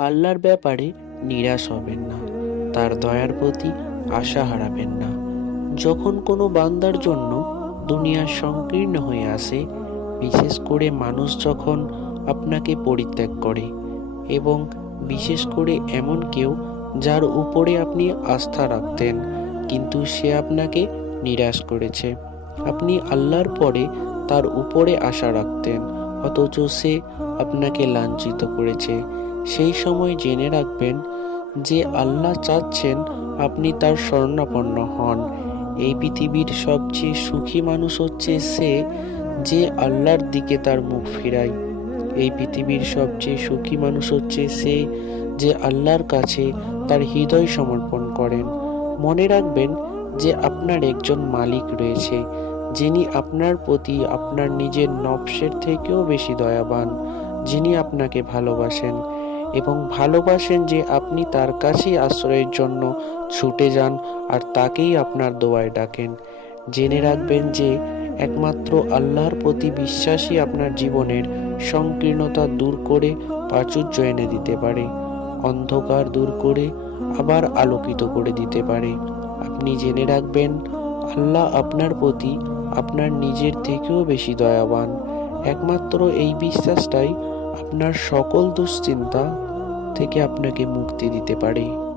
আল্লাহর ব্যাপারে নিরাশ হবেন না। তার দয়ার প্রতি আশা হারাবেন না। যখন কোনো বান্দার জন্য দুনিয়া সংকীর্ণ হয়ে আসে, বিশেষ করে মানুষ যখন আপনাকে পরিত্যাগ করে এবং বিশেষ করে এমন কেউ যার উপরে আপনি আস্থা রাখতেন, কিন্তু সে আপনাকে নিরাশ করেছে। আপনি আল্লাহর পরে তার উপরে আশা রাখতেন, অথচ সে আপনাকে লাঞ্ছিত করেছে। সেই সময় জেনে রাখবেন যে আল্লাহ চাচ্ছেন আপনি তার স্বর্ণাপন্ন হন। এই পৃথিবীর সবচেয়ে সুখী মানুষ হচ্ছে সে যে আল্লাহর দিকে তার মুখ ফেরায়। এই পৃথিবীর সবচেয়ে সুখী মানুষ হচ্ছে সে যে আল্লাহর কাছে তার হৃদয় সমর্পণ করেন। মনে রাখবেন যে আপনার একজন মালিক রয়েছে, যিনি আপনার প্রতি আপনার নিজের নবসের থেকেও বেশি দয়াবান, যিনি আপনাকে ভালোবাসেন। এবং ভালোবাসেন যে আপনি তার কাছেই আশ্রয়ের জন্য ছুটে যান আর তাকেই আপনার দোয়ায় ডাকেন। জেনে রাখবেন যে একমাত্র আল্লাহর প্রতি বিশ্বাসই আপনার জীবনের সংকীর্ণতা দূর করে প্রাচুর্য এনে দিতে পারে, অন্ধকার দূর করে আবার আলোকিত করে দিতে পারে। আপনি জেনে রাখবেন, আল্লাহ আপনার প্রতি আপনার নিজের থেকেও বেশি দয়াবান। একমাত্র এই বিশ্বাসটাই আপনার সকল দুশ্চিন্তা থেকে আপনাকে মুক্তি দিতে পারে।